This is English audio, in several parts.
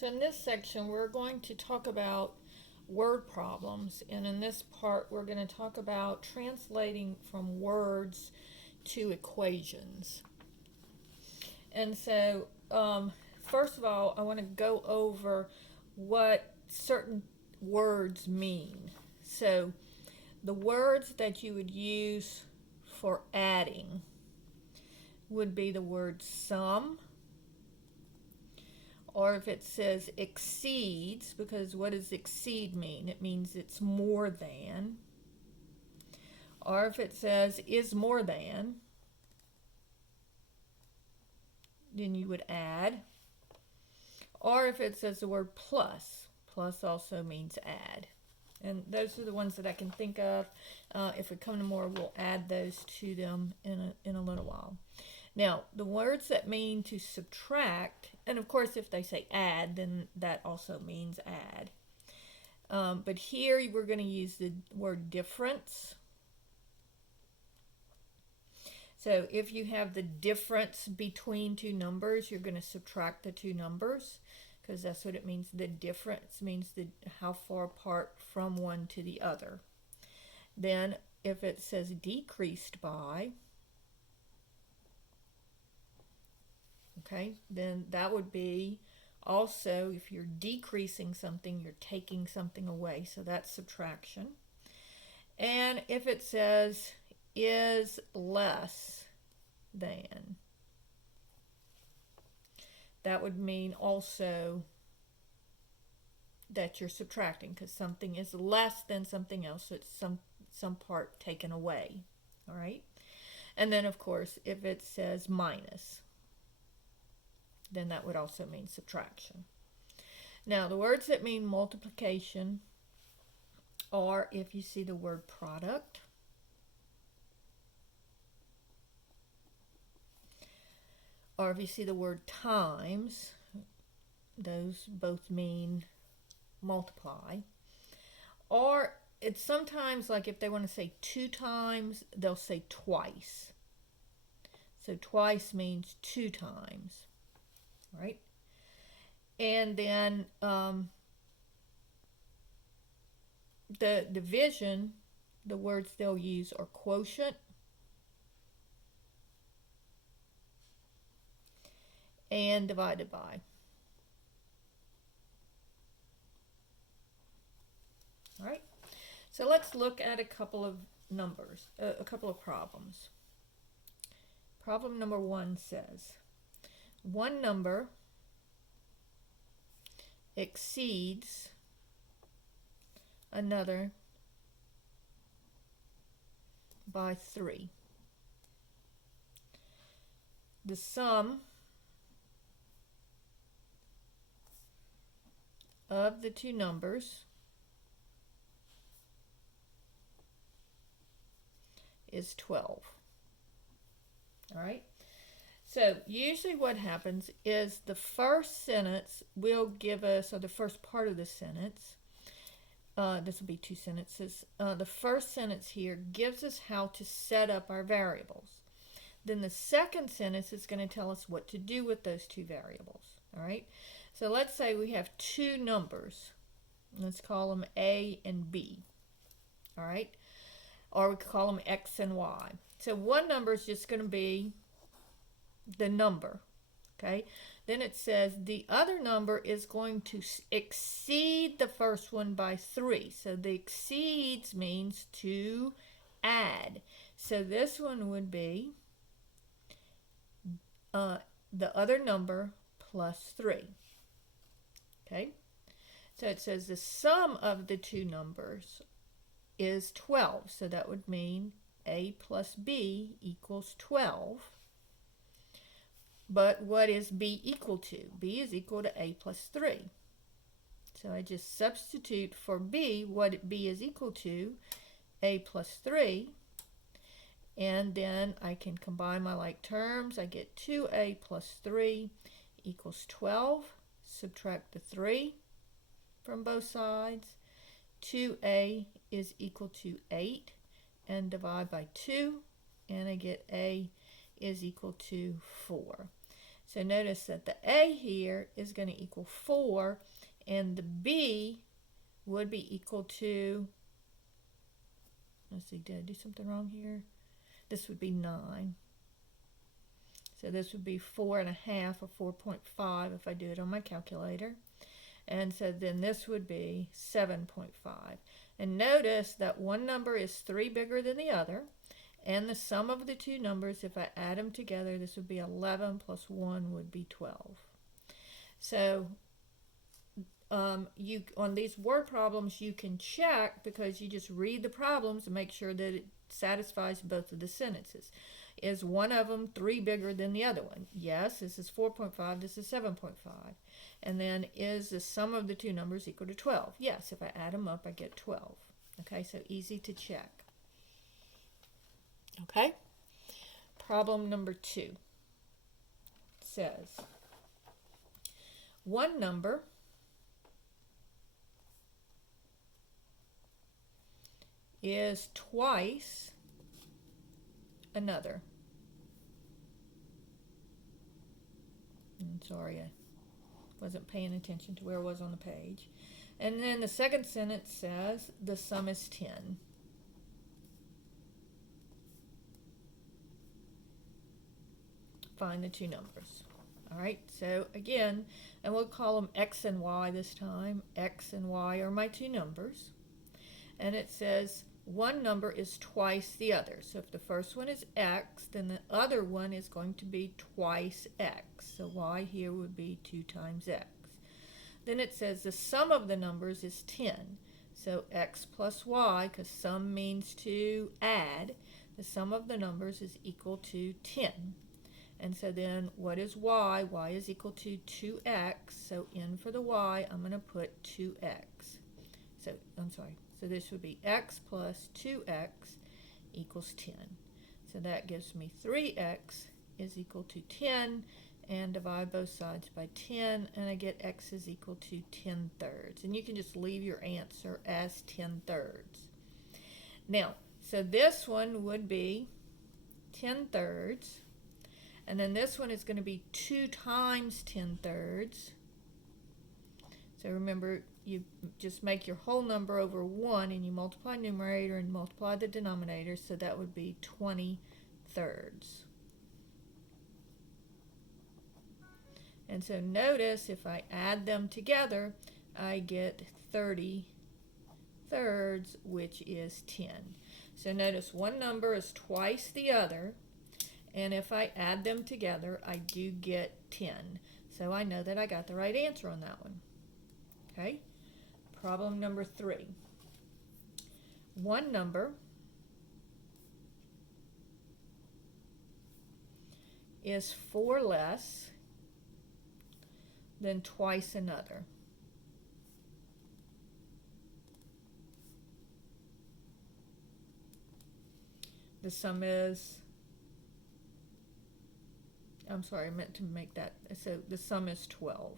So in this section, we're going to talk about word problems. And in this part, we're going to talk about translating from words to equations. And so, first of all, I want to go over what certain words mean. So, the words that you would use for adding would be the word sum, or if it says exceeds, because what does exceed mean? It means it's more than. Or if it says is more than, then you would add. Or if it says the word plus, plus also means add. And those are the ones that I can think of. If we come to more, we'll add those to them in a little while. Now, the words that mean to subtract, and of course, if they say add, then that also means add. But here we're going to use the word difference. So if you have the difference between two numbers, you're going to subtract the two numbers, because that's what it means. The difference means how far apart from one to the other. Then if it says decreased by, okay, then that would be also, if you're decreasing something, you're taking something away. So that's subtraction. And if it says is less than, that would mean also that you're subtracting, because something is less than something else, so it's some part taken away. All right. And then of course, if it says minus, then that would also mean subtraction. Now, the words that mean multiplication are if you see the word product, or if you see the word times, those both mean multiply. Or it's sometimes like if they want to say 2 times, they'll say twice. So twice means 2 times. Right? And then the division, the words they'll use are quotient and divided by. All right, so let's look at a couple of numbers, a couple of problems. Problem number 1 says, one number exceeds another by 3. The sum of the two numbers is 12. All right. So usually what happens is the first sentence will give us, or the first part of the sentence, this will be 2 sentences. The first sentence here gives us how to set up our variables. Then the second sentence is going to tell us what to do with those 2 variables. All right. So let's say we have 2 numbers. Let's call them A and B. All right. Or we could call them X and Y. So one number is just going to be the number, okay? Then it says the other number is going to exceed the first one by 3. So the exceeds means to add. So this one would be the other number plus 3. Okay? So it says the sum of the two numbers is 12. So that would mean A plus B equals 12. But what is B equal to? B is equal to A plus 3. So I just substitute for B what B is equal to, A plus 3. And then I can combine my like terms. I get 2A plus 3 equals 12. Subtract the 3 from both sides. 2A is equal to 8. And divide by 2. And I get A is equal to 4. So notice that the A here is going to equal 4, and the B would be equal to, let's see, did I do something wrong here? This would be 9. So this would be 4.5 or 4.5 if I do it on my calculator. And so then this would be 7.5. And notice that one number is 3 bigger than the other. And the sum of the two numbers, if I add them together, this would be 11 plus 1 would be 12. So you on these word problems, you can check because you just read the problems and make sure that it satisfies both of the sentences. Is one of them 3 bigger than the other one? Yes, this is 4.5, this is 7.5. And then is the sum of the two numbers equal to 12? Yes, if I add them up, I get 12. Okay, so easy to check. Okay, problem number 2 says one number is twice another. Sorry, I wasn't paying attention to where it was on the page. And then the second sentence says the sum is 10. Find the two numbers. All right, so again, and we'll call them X and Y this time. X and Y are my two numbers. And it says one number is twice the other. So if the first one is X, then the other one is going to be twice X. So Y here would be 2 times X. Then it says the sum of the numbers is 10. So X plus Y, because sum means to add, the sum of the numbers is equal to 10. And so then what is Y? Y is equal to 2X. So in for the Y, I'm going to put 2X. So, I'm sorry. So this would be X plus 2X equals 10. So that gives me 3X is equal to 10. And divide both sides by 10. And I get X is equal to 10 thirds. And you can just leave your answer as 10 thirds. Now, so this one would be 10 thirds. And then this one is going to be 2 times 10 thirds. So remember, you just make your whole number over 1 and you multiply numerator and multiply the denominator. So that would be 20 thirds. And so notice if I add them together, I get 30 thirds, which is 10. So notice one number is twice the other. And if I add them together, I do get 10. So I know that I got the right answer on that one. Okay, problem number 3. One number is 4 less than twice another. The sum is, I'm sorry, I meant to make that, so the sum is 12.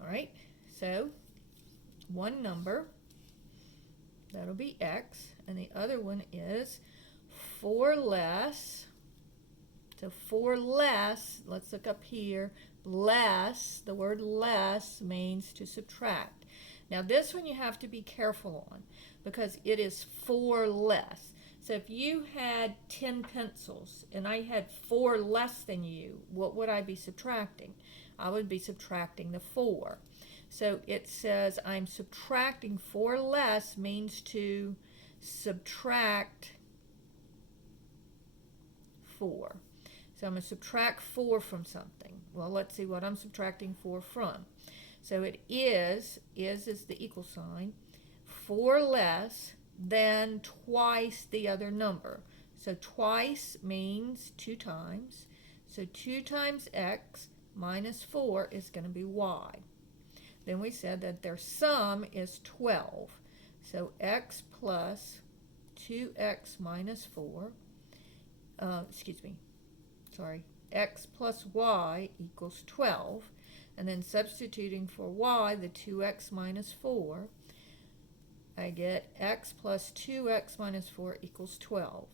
All right, so one number, that'll be X, and the other one is 4 less. So 4 less, let's look up here, less, the word less means to subtract. Now this one you have to be careful on because it is 4 less. So if you had 10 pencils and I had 4 less than you, what would I be subtracting? I would be subtracting the 4. So it says I'm subtracting 4 less means to subtract 4. So I'm going to subtract 4 from something. Well, let's see what I'm subtracting 4 from. So it is the equal sign, 4 less than twice the other number. So twice means 2 times. So 2 times X minus 4 is going to be Y. Then we said that their sum is 12. So X plus 2X minus 4, X plus Y equals 12. And then substituting for Y, the 2X minus 4, I get X plus 2X minus 4 equals 12.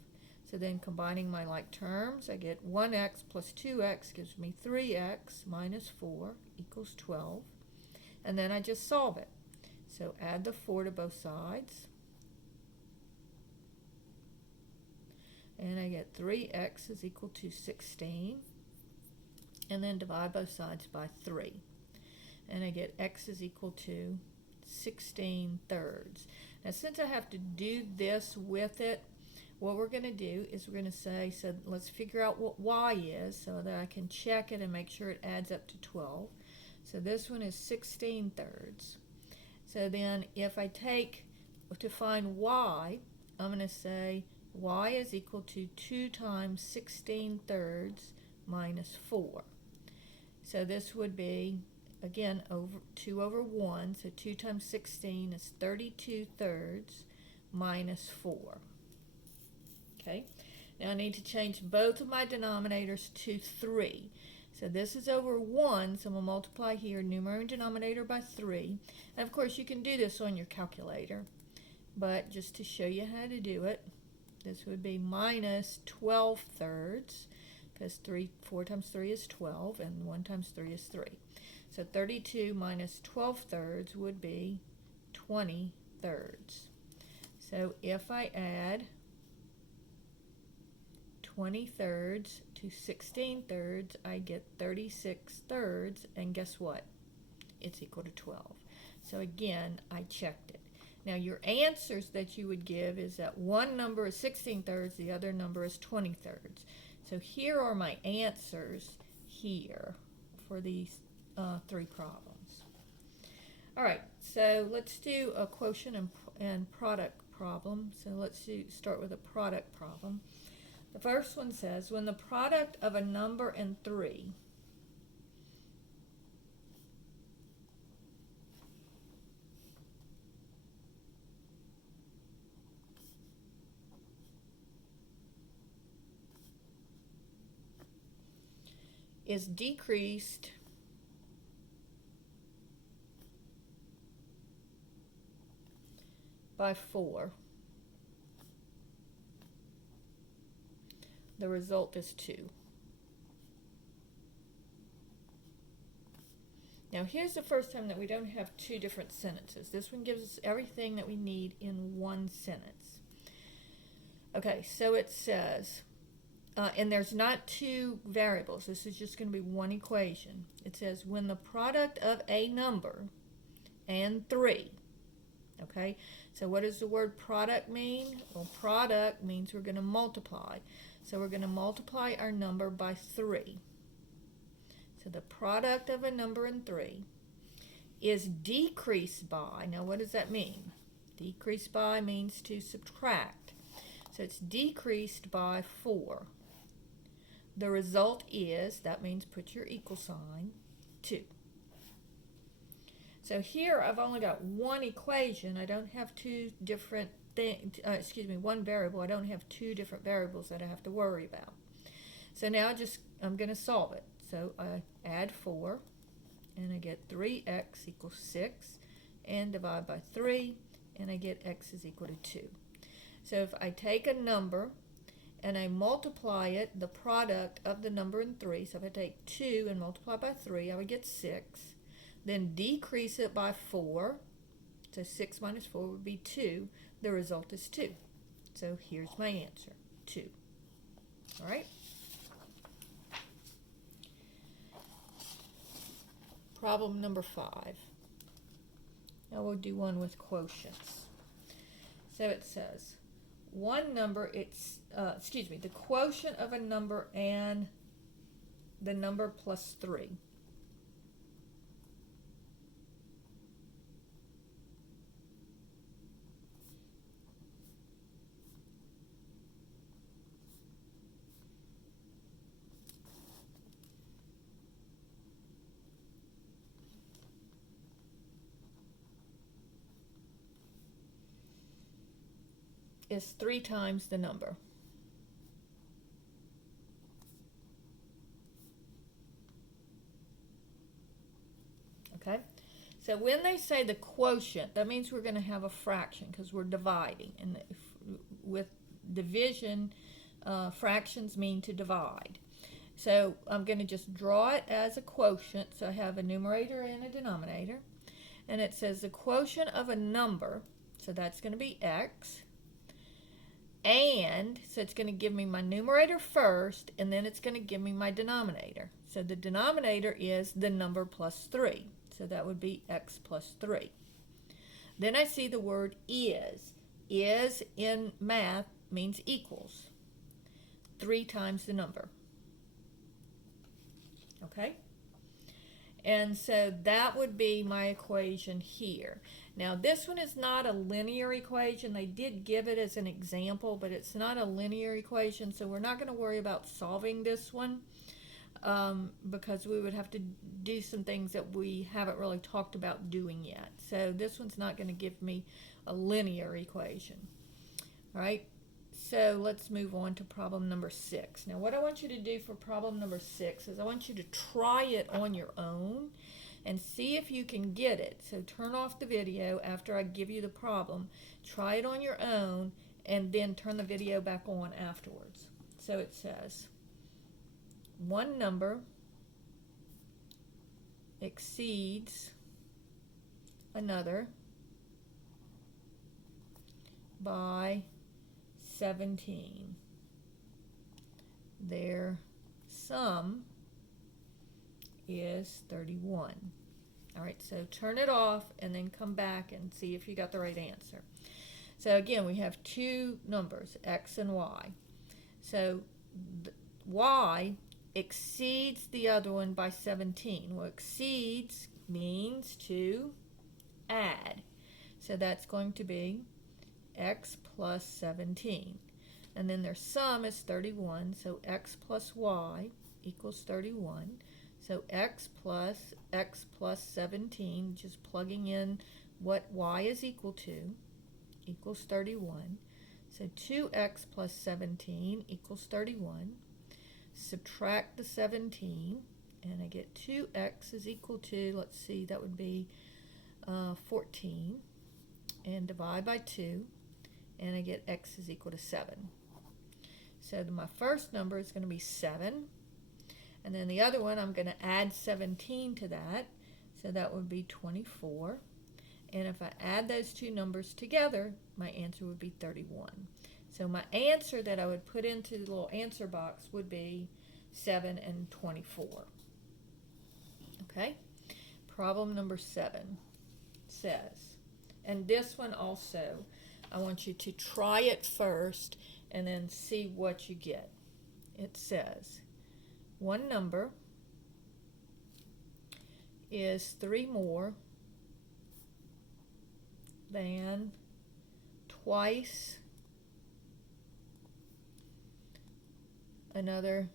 So then combining my like terms, I get 1x plus 2x gives me 3x minus 4 equals 12. And then I just solve it. So add the 4 to both sides. And I get 3x is equal to 16. And then divide both sides by 3. And I get x is equal to 16 thirds. Now since I have to do this with it, what we're going to do is we're going to say, so let's figure out what y is so that I can check it and make sure it adds up to 12. So this one is 16 thirds. So then if I take, to find y, I'm going to say y is equal to 2 times 16 thirds minus 4. So this would be, again, over 2 over 1. So 2 times 16 is 32 thirds minus 4. Okay, now I need to change both of my denominators to 3. So this is over 1, so I'm going to multiply here, numerator and denominator, by 3. And of course you can do this on your calculator, but just to show you how to do it, this would be minus 12 thirds, because 4 times 3 is 12, and 1 times 3 is 3. So 32 minus 12 thirds would be 20 thirds. So if I add 20 thirds to 16 thirds, I get 36 thirds, and guess what? It's equal to 12. So again, I checked it. Now your answers that you would give is that one number is 16 thirds, the other number is 20 thirds. So here are my answers here for these 3 problems. All right, so let's do a quotient and product problem. So let's start with a product problem. The first one says, when the product of a number and 3 is decreased by 4, the result is 2. Now here's the first time that we don't have 2 different sentences. This one gives us everything that we need in one sentence. Okay, so it says, and there's not 2 variables. This is just going to be one equation. It says when the product of a number and 3. Okay, so what does the word product mean? Well, product means we're going to multiply. So we're going to multiply our number by 3. So the product of a number and 3 is decreased by, now what does that mean? Decreased by means to subtract. So it's decreased by 4. The result is, that means put your equal sign, 2. So here I've only got one equation. I don't have 2 different one variable. I don't have 2 different variables that I have to worry about. So now I'm going to solve it. So I add 4, and I get 3x equals 6, and divide by 3, and I get x is equal to 2. So if I take a number and I multiply it, the product of the number and 3, so if I take 2 and multiply by 3, I would get 6. Then decrease it by 4, so 6 minus 4 would be 2. The result is 2. So here's my answer, 2. All right? Problem number 5. Now we'll do one with quotients. So it says, one number, the quotient of a number and the number plus 3. Is 3 times the number. Okay? So when they say the quotient, that means we're going to have a fraction because we're dividing. And with division, fractions mean to divide. So I'm going to just draw it as a quotient. So I have a numerator and a denominator. And it says the quotient of a number, so that's going to be x. And, so it's going to give me my numerator first, and then it's going to give me my denominator. So the denominator is the number plus 3. So that would be x plus 3. Then I see the word is. Is in math means equals 3 times the number. Okay? And so that would be my equation here. Now this one is not a linear equation. They did give it as an example, but it's not a linear equation, so we're not going to worry about solving this one because we would have to do some things that we haven't really talked about doing yet. So this one's not going to give me a linear equation. All right, so let's move on to problem number 6. Now what I want you to do for problem number 6 is I want you to try it on your own and see if you can get it. So turn off the video after I give you the problem, try it on your own, and then turn the video back on afterwards. So it says, one number exceeds another by 17. Their sum is 31. All right, so turn it off and then come back and see if you got the right answer. So again, we have two numbers, x and y. So y exceeds the other one by 17. Well, exceeds means to add. So that's going to be x plus 17. And then their sum is 31, so x plus y equals 31. So x plus 17, just plugging in what y is equal to, equals 31. So 2x plus 17 equals 31. Subtract the 17, and I get 2x is equal to, let's see, that would be 14. And divide by 2, and I get x is equal to 7. So my first number is going to be 7. And then the other one, I'm going to add 17 to that. So that would be 24. And if I add those two numbers together, my answer would be 31. So my answer that I would put into the little answer box would be 7 and 24. Okay? Problem number 7 says, and this one also, I want you to try it first and then see what you get. It says, one number is 3 more than twice another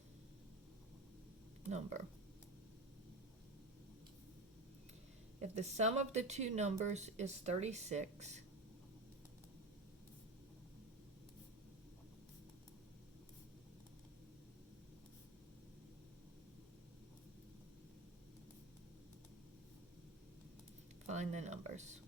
number. If the sum of the two numbers is 36, find the numbers.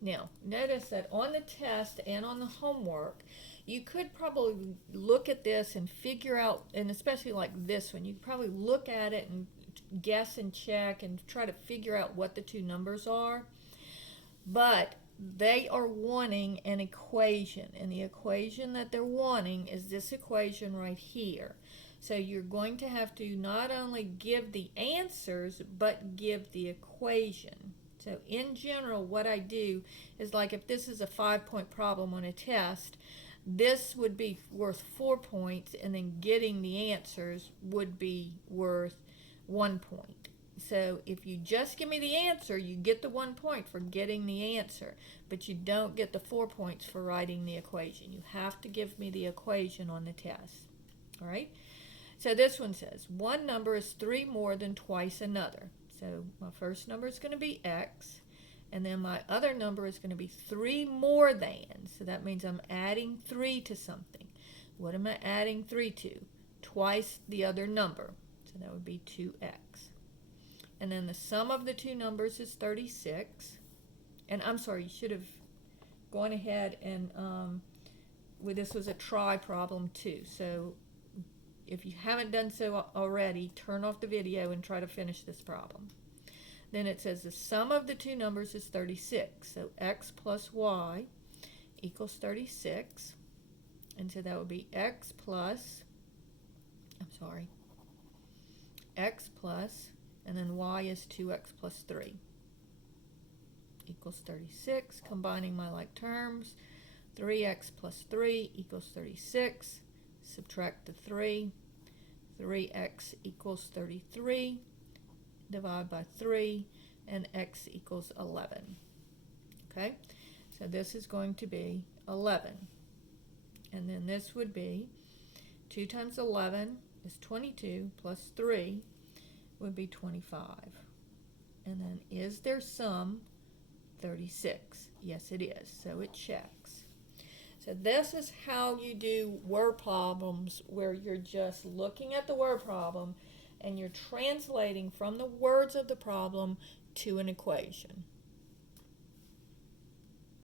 Now, notice that on the test and on the homework, you could probably look at this and figure out, and especially like this one, you could probably look at it and guess and check and try to figure out what the two numbers are. But they are wanting an equation, and the equation that they're wanting is this equation right here. So you're going to have to not only give the answers, but give the equation. So in general, what I do is, like, if this is a 5-point problem on a test, this would be worth 4 points, and then getting the answers would be worth 1 point. So if you just give me the answer, you get the 1 point for getting the answer, but you don't get the 4 points for writing the equation. You have to give me the equation on the test. All right? So this one says, one number is 3 more than twice another. So my first number is going to be x, and then my other number is going to be 3 more than. So that means I'm adding 3 to something. What am I adding 3 to? Twice the other number. So that would be 2x. And then the sum of the two numbers is 36. And I'm sorry, you should have gone ahead and this was a try problem too. So if you haven't done so already, turn off the video and try to finish this problem. Then it says the sum of the two numbers is 36. So x plus y equals 36. And so that would be x plus, and then y is 2x plus 3 equals 36. Combining my like terms, 3x plus 3 equals 36. Subtract the 3. 3x equals 33. Divide by 3, and x equals 11. Okay, so this is going to be 11. And then this would be 2 times 11 is 22 plus 3 would be 25. And then is their sum 36? Yes, it is. So it checks. So this is how you do word problems where you're just looking at the word problem and you're translating from the words of the problem to an equation.